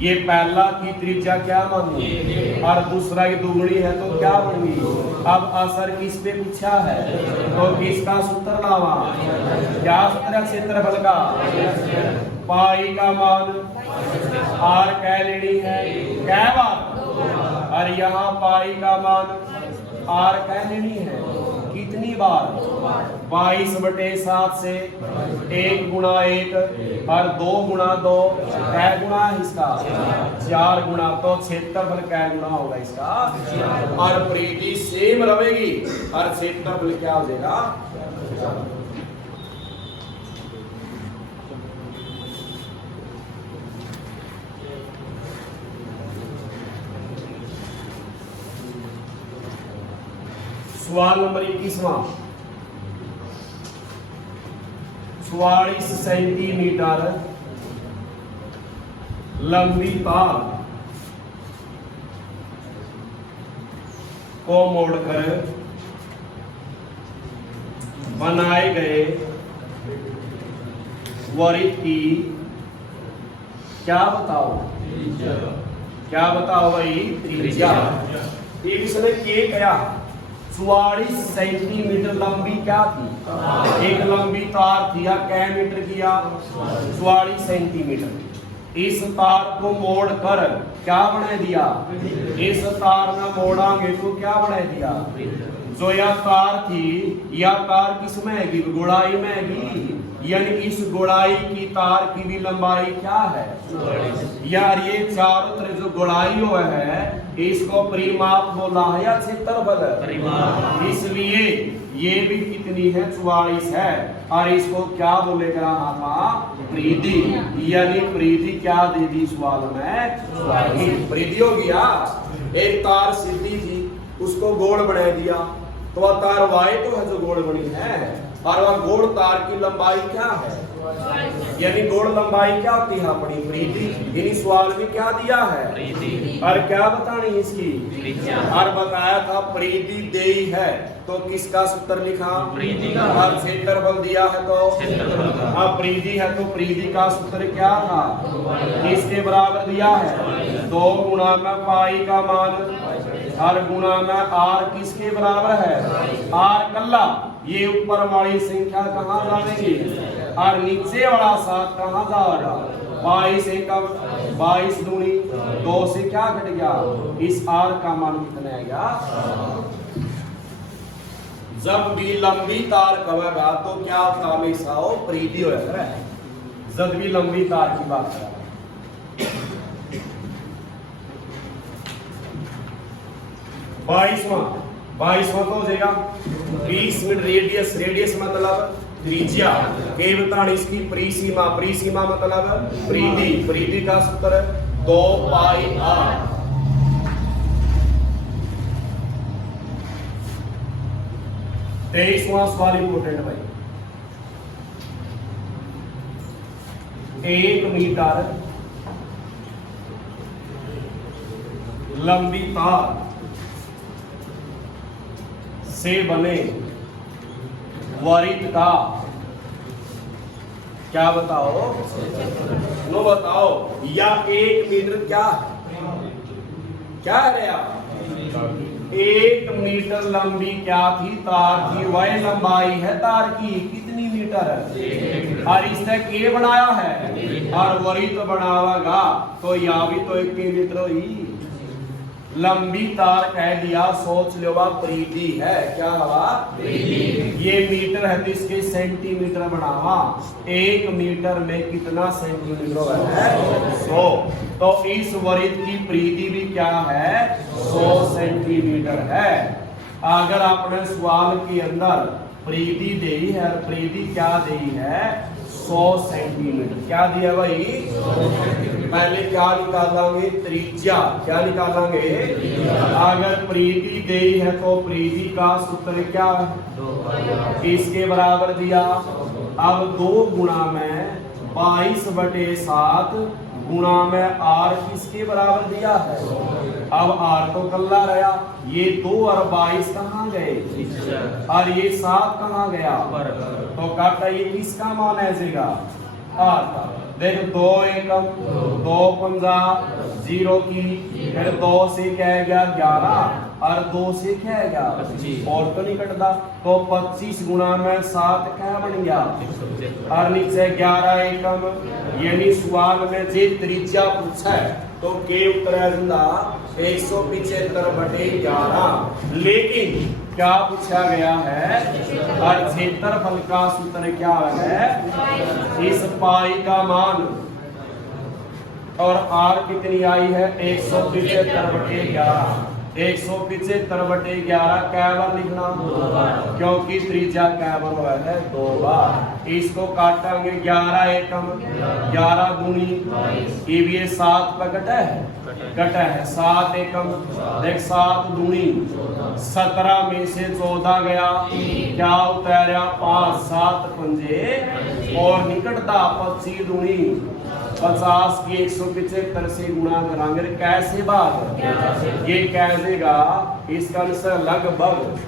ये पहला की त्रिज्या क्या मानी और दूसरा की दुगुनी है तो क्या बनी। अब असर किस पे पूछा है, तो किसका सूत्र लावा, क्या सूत्र है क्षेत्रफल का, पाई का मान आर कह लेनी है, क्या बात। और यहाँ पाई का मान आर कह लेनी है, कितनी बार, 22/7 से 1 गुणा 1 और 2 गुणा 2, क्या गुणा है इसका, 4 गुणा। तो क्षेत्रफल क्या गुणा होगा इसका, और परिधि सेम रहेगी और क्षेत्रफल क्या हो जाएगा। सवाल नंबर 21वां, 44 सेंटीमीटर लंबी तार को मोड़कर बनाए गए वृत्त की क्या बताओ, क्या बताओ भाई, त्रिज्या। इसने ये क्या, 44 सेंटीमीटर लंबी क्या थी, एक लंबी तार थी, या क्या मीटर किया, 44 सेंटीमीटर। इस तार को मोड़कर क्या बना दिया, इस तार में मोड़ांगे तो क्या बना दिया। जो यह तार थी, यह तार किस में है, गुड़ाई में है, यानी इस गुड़ाई की तार की भी लंबाई क्या है, यार ये चारों तरफ जो गुड़ाई हुआ है इसको परिमाप बोला है या क्षेत्रफल, इसलिए ये भी कितनी है, 44 है। और इसको क्या बोलेगा हम, परिधि, यानी परिधि क्या दे दी सवाल में, परिधि हो गया। एक तार सीधी थी उसको गोल बना दिया, तो वह तार वाई तो है जो गोल बनी है, और वह गोल तार की लंबाई क्या है, यानी गोल लंबाई क्या होती है अपनी, परिधि। यानी सवाल में क्या दिया है, और क्या बतानी इसकी, और बताया था परिधि देई है तो किसका सूत्र लिखा, और क्षेत्रफल दिया है तो, अब परिधि है तो परिधि का सूत्र क्या था, किसके बराबर दिया है, 2 गुणा में पाई का मान और गुणा में आर किसके बराबर है, आर कल्ला। ये ऊपर वाली संख्या कहाँ जाएगी, और नीचे वाला 7 कहाँ जाएगा, 22 एकम 22 दूनी 2 से क्या घट गया, इस आर का मान कितना आएगा। जब भी लंबी तार कहेगा तो क्या हमेशा हो, परिधि हो जाता है। जब भी लंबी तार की बात करें, 22वां तो हो जाएगा 20 मीटर रेडियस, रेडियस मतलब त्रिज्या, के बताने इसकी परिसीमा, परिसीमा मतलब परिधि, परिधि का सूत्र 2 पाई आर, 23वां सवाल इंपोर्टेंट भाई। 1 मीटर लंबी तार से बने वरित का क्या बताओ, नो बताओ, या 1 मीटर क्या है आप, 1 मीटर लंबी क्या थी तार की, वह लंबाई है तार की कितनी मीटर है, और इसने के बनाया है और वरित बनावागा तो या भी तो 1 मीटर ही। लंबी तार कह दिया, सोच लो परिधि है, क्या हवा ये मीटर है तो इसके सेंटीमीटर बनावा, 1 मीटर में कितना सेंटीमीटर है 100, तो इस वरित की परिधि भी क्या है 100 सेंटीमीटर है। अगर आपने सवाल के अंदर परिधि दी है और परिधि क्या दी है 100 सेंटीमीटर, क्या दिया भाई, पहले क्या निकालेंगे त्रिज्या, क्या निकालेंगे, अगर परिधि दी है तो परिधि का सूत्र क्या इसके बराबर दिया, अब 2 गुणा में 22/7 गुणा में आर किसके बराबर दिया है, अब आर तो कल्ला रहा, ये 2 और 22 कहाँ गए और ये 7 कहाँ गया, तो काटा ये किसका मान आएगा आर का, देखो 2 एकम 2 पंजा 0 की, फिर 2 से क्या गया 11 और 2 से क्या गया 25, और तो नहीं कटता, तो 25 गुणा में 7 क्या बन गया और नीचे 11 एकम, यानी सवाल में जे त्रिज्या पूछा है तो के उत्तर है 175/11, लेकिन क्या पूछा गया है और क्षेत्रफल का सूत्र क्या है, इस पाई का मान और आर कितनी आई है 175/11, 175/11 कै बार लिखना, क्योंकि त्रिज्या कै बार हुआ है 2 बार, इसको काटांगे 11 एकम 11 दूनी, ये भी 7 का कटा है 7 एकम, देख 7 दूनी 17 में से 14 गया, क्या उतारा 5 7 पंजे और निकटता 25 दूनी 50 की 175 से गुणा करांगे, कैसे बात ये कैसेगा, इसका आंसर लगभग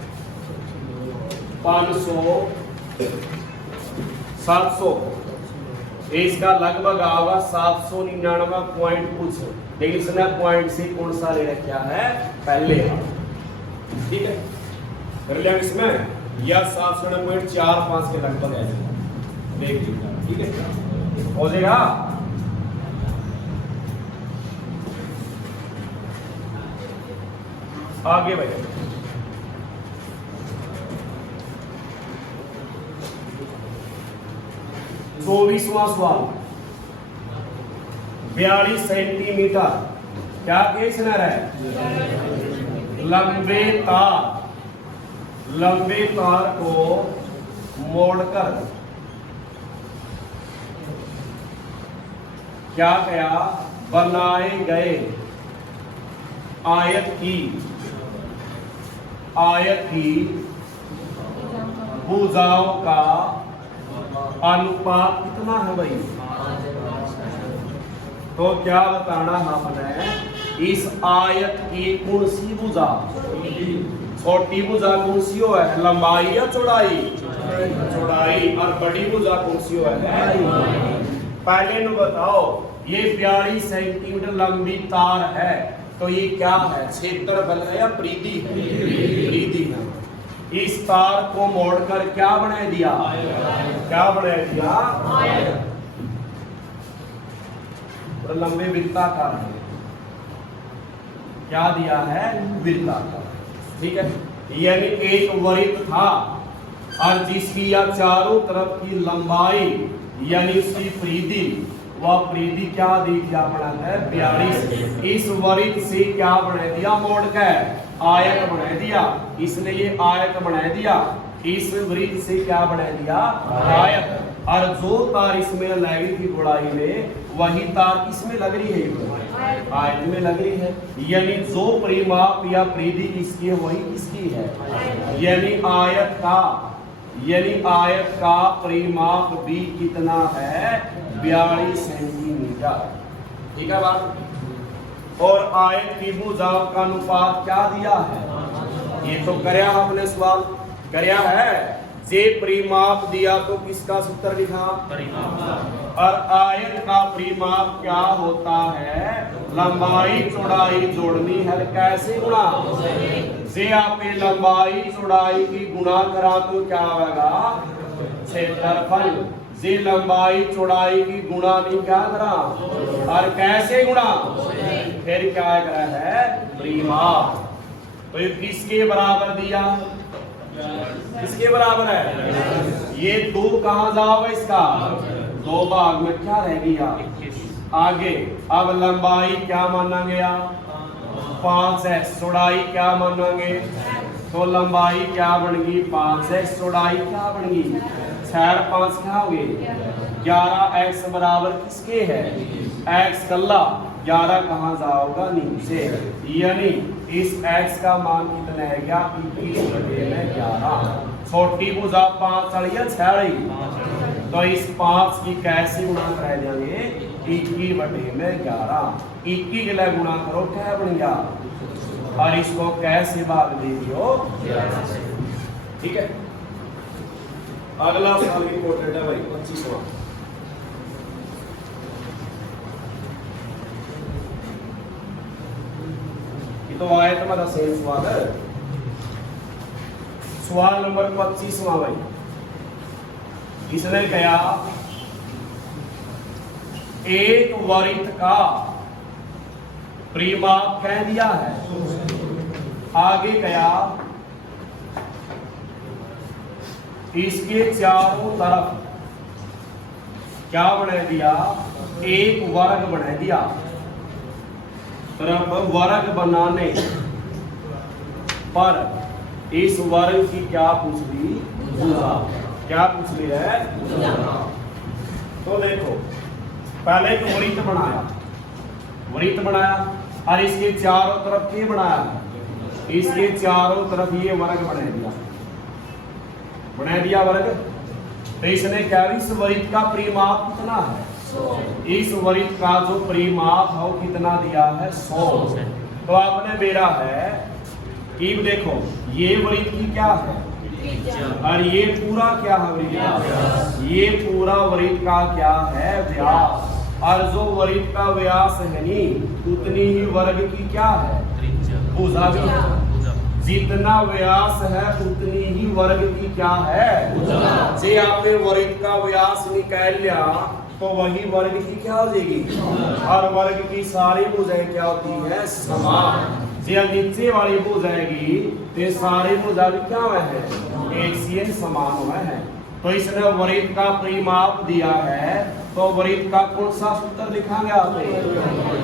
500 700, इसका लगभग आएगा 799 पॉइंट कुछ, लेकिन इसने पॉइंट से कौन सा ले रखा है पहले, ठीक है कर लिया इसमें, या 799.45 के लगभग है, देख लीजिए ठीक है हो जाएगा। आगे बढ़े 24वां सवाल, 42 सेंटीमीटर क्या केस न रहे, लंबे तार को मोड़कर क्या किया, बनाए गए आयत की भुजाओं का अनुपात कितना है भाई, तो क्या बताना हमने, इस आयत की कौन सी भुजा, छोटी भुजा कौन सी है, लंबाई या चौड़ाई, चौड़ाई, और बड़ी भुजा कौन सी है, पहले न बताओ, ये 42 सेंटीमीटर लंबी तार है तो ये क्या है क्षेत्रफल है या परिधि है, परिधि है, इस तार को मोड़कर क्या बना दिया, क्या बना दिया लंबे वृत्ताकार है, क्या दिया है वृत्ताकार, ठीक है, यानी एक वृत्त था और जिसकी या चारों तरफ की लंबाई यानी उसकी परिधि, वह परिधि क्या दी क्या बना है 42, इस वृत्त से क्या बना दिया मोड़कर आयत बना दिया, इसने ये आयत बना दिया, इस वृत्त से क्या बना दिया आयत, और जो तार इसमें लगी थी गुड़ाई में वही तार किसमें लग रही है? आयत में लग रही है। यानी जो परिमाप या परिधि इसकी है वही किसकी है? यानी आयत का परिमाप भी कितना है? 42 सेंटीमीटर। ठीक है बात। और आयत की भुजाओं का अनुपात क्या दिया है? ये तो करया आपने सवाल करया है। जे परिमाप दिया तो किसका सूत्र लिखा? और आयत का परिमाप क्या होता है? लंबाई चौड़ाई जोड़नी है। कैसे गुणा? जे आपे लंबाई चौड़ाई की गुणा करा तो क्या होगा? क्षेत्रफल। जे लंबाई चौड़ाई की गुणा नहीं क्या करा? और कैसे गुणा? फिर क्या करा है? परिमाप। तो ये किसके बराबर दिया? किसके बराबर है? ये 2 कहां जाओगे? इसका 2 भाग में क्या रह गया? आगे। अब लंबाई क्या माना गया? 5x। चौड़ाई क्या मानेंगे? तो लंबाई क्या बन गई? 5x। चौड़ाई क्या बन गई? 6 और 5 क्या हो गए? 11x बराबर किसके है? x कल्ला 11 कहाँ जाओगा? नीचे। यानी इस x का मान कितना है? 21/11। छोटी भुजा 5 या 6। तो इस 5 की कैसे गुणा कर देंगे? 21/11। 21 के लिए गुणा करो क्या बन गया? और इसको कैसे भाग दे दियो? ठीक है। अगला सवाल इंपॉर्टेंट है भाई, 25वां। तो आए तुम्हारा सेम सवाल है। सवाल नंबर 25वां भाई। इसने कहा एक वृत्त का परिमाप कह दिया है। आगे कहा इसके चारों तरफ क्या बना दिया? एक वर्ग बना दिया। तरफ वर्ग बनाने पर इस वर्ग की क्या पूछ ली? भुजा। क्या पूछ ली है? तो देखो पहले तो वृत्त बनाया और इसके चारों तरफ ये बनाया? इसके चारों तरफ ये वर्ग बना दिया वर्ग। तो इसने क्या? इस वृत्त का परिमाप कितना है? इस वृत्त का जो परिमाप है वो कितना दिया है? 100। तो आपने बेरा है कि देखो ये वृत्त की क्या है और ये पूरा क्या है? ये पूरा वृत्त का क्या है? व्यास। और जो वृत्त का व्यास है नी उतनी ही वर्ग की क्या है? भुजा। जितना व्यास है उतनी ही वर्ग की क्या है? जे आपने वृत्त का व्यास निकाल लिया तो वही वर्ग की क्या हो जाएगी? और वर्ग की सारी भुजाएं क्या होती है? समान। जो नीचे वाली भुजाएगी तो सारी भुजा भी क्या हुआ है? एक सी समान हुआ है। तो इसने वृत्त का परिमाप दिया है तो वृत्त का कौन सा सूत्र लिखांगे आपने?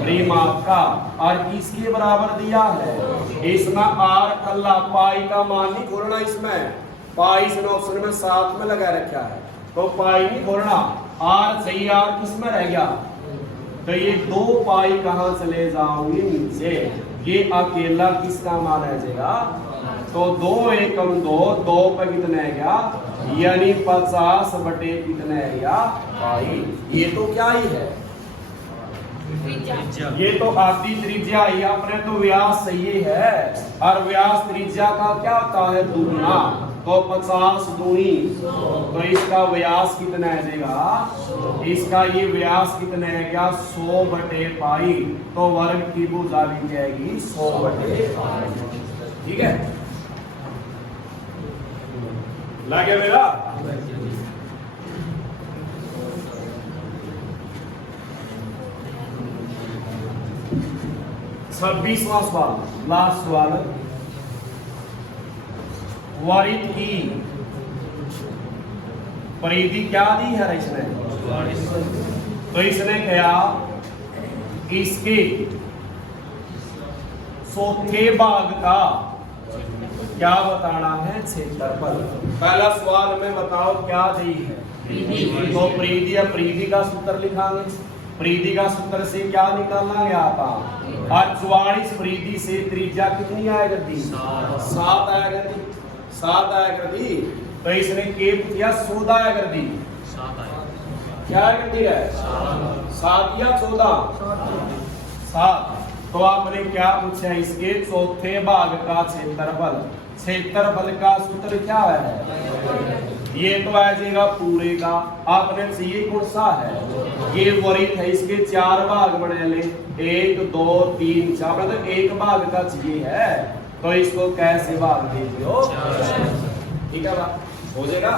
परिमाप का। और किसके बराबर दिया है? इसमें आर कल्ला पाई का मान नहीं खोलना। इसमें पाई इसने ऑप्शन में साथ में लगा रखा है तो पाई नहीं खोलना। आर चाहिए। आर किस में रह गया? तो ये 2 पाई कहां चले जाओगे? नीचे। ये अकेला किसका मान रह जाएगा? तो 2 एकम 2 2 पे कितना है गया? यानी 50 बटे कितना है गया? पाई। ये तो क्या ही है? ये तो आधी त्रिज्या ही। अपने तो व्यास सही है और व्यास त्रिज्या का क्या होता है? दुगुना। तो 50 दूनी तो इसका व्यास कितना है जाएगा? इसका ये व्यास कितना है क्या? 100 बटे पाई। तो वर्ग की भुजा भी जाएगी 100 बटे पाई। ठीक है, लगे मेरा? 26वां सवाल, लास्ट सवाल। वृत्त की परिधि क्या दी है इसने? तो इसने क्या? इसके चौथे भाग का क्या बताना है? क्षेत्रफल। पहला सवाल में बताओ क्या दी है? तो परिधि या परिधि का सूत्र लिखांगे। परिधि का सूत्र से क्या निकालना है आप? और 44 परिधि से त्रिज्या कितनी आएगा दी? 7 आएगा दी। 7 आएगा दी। तो इसने के पूछा 14 आएगा दी। क्या आएगा दी है? 7 या 14? 7। तो आपने क्या पूछा? इसके चौथे भाग का क्षेत्रफल। क्षेत्रफल का सूत्र क्या है? ये तो आ जाएगा पूरे का। आपने चाहिए कौन सा है? ये वृत्त है, इसके 4 भाग बने ले। 1 2 3 4, मतलब 1 भाग का चाहिए है। तो इसको कैसे भाग देंगे हो? ठीक है बात हो जाएगा।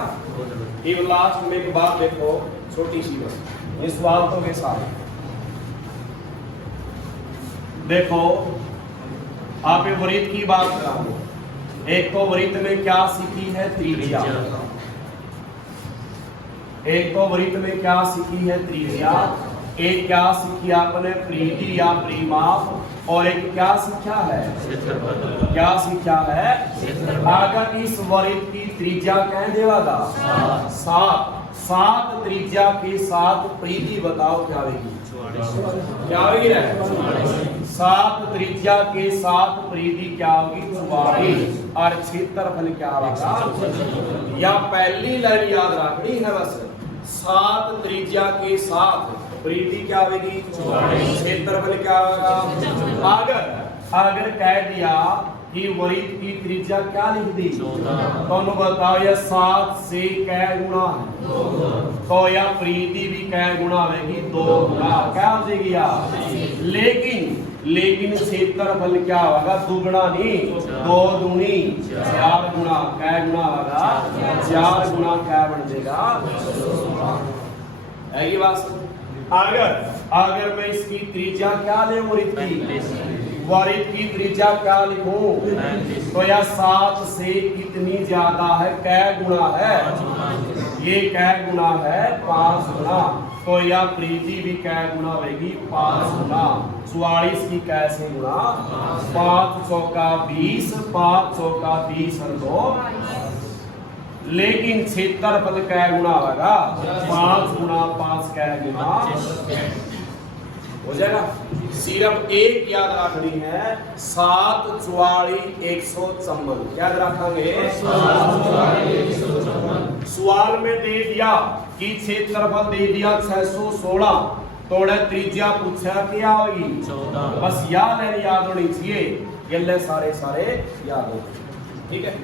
ये लास्ट में एक बात देखो, छोटी सी बस, ये सवाल तो के साथ देखो। आप ये वृत्त की बात करो। एक तो वृत्त में क्या सीखी है? त्रिज्या। एक तो वृत्त में क्या सीखी है? त्रिज्या। एक क्या सीखी आपने? परिधि या परिमाप। और एक क्या सीखा है? क्या सीखा है? अगर इस वृत्त की त्रिज्या कह देगा 7। 7 त्रिज्या के साथ परिधि बताओ क्या होगी? क्या होगी? 7 त्रिज्या के साथ परिधि क्या होगी? 44। और क्षेत्रफल क्या होगा? या पहली लाइन याद रखनी है बस। 7 त्रिज्या के साथ परिधि क्या होगी? 44। क्षेत्रफल क्या होगा? अगर कह दिया कि वृत्त की त्रिज्या क्या लिख दी? तो बताओ यह 7 से कै गुणा है? तो या परिधि भी कै गुणा होगी? 2 गुणा। क्या हो जाएगी? लेकिन क्षेत्रफल क्या होगा? दुगुना नहीं, 2 दूनी 4 गुणा। कै गुणा होगा? 4 गुणा। क्या बन जाएगा? है ये बात। अगर मैं इसकी त्रिज्या क्या ले वृत्त की त्रिज्या क्या लिखूं? तो यह 7 से कितनी ज्यादा है? कै गुणा है? ये कै गुणा है? 5 गुणा। तो यह परिधि भी कै गुणा होगी? 5 गुणा। 44 की कैसे गुणा? 5 चौका 20, 5 चौका 20 और 2। लेकिन क्षेत्रफल कै गुणा होगा? 5 गुणा 5 कै गुणा हो जाएगा। सिर्फ एक याद रखनी है, 7 44 154। याद रखेंगे। सवाल में दे दिया कि क्षेत्रफल दे दिया 616, तोड़े त्रिज्या पूछा क्या होगी? 14। बस याद है, याद होनी चाहिए। ये सारे याद हो। ठीक है।